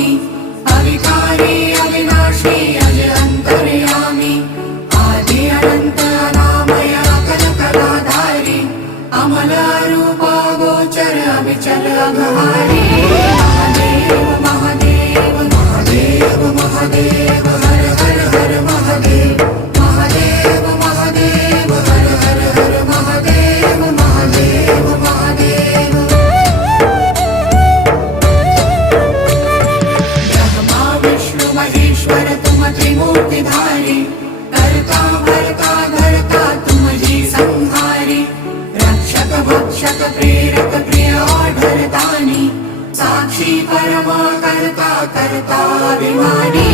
स्वामी अविकारी अविनाशी अज अंतर्यामी आदि अनंत अनामय अकल कलाधारी अमल रूप गोचर अविचल अघहारी महादेव महादेव महादेव महादेव हर हर हर महादेव महादेव महादेव हर हर हर महादेव महादेव महादेव ब्रह्मा विष्णु महेश्वर तुम त्रिमूर्तिधारी कर्ता भर्ता धर्ता तुम जी संहारी रक्षक भक्षक प्रेरक प्रिय आढरतानी साक्षी परमा कर्ता कर्ता अभिमानी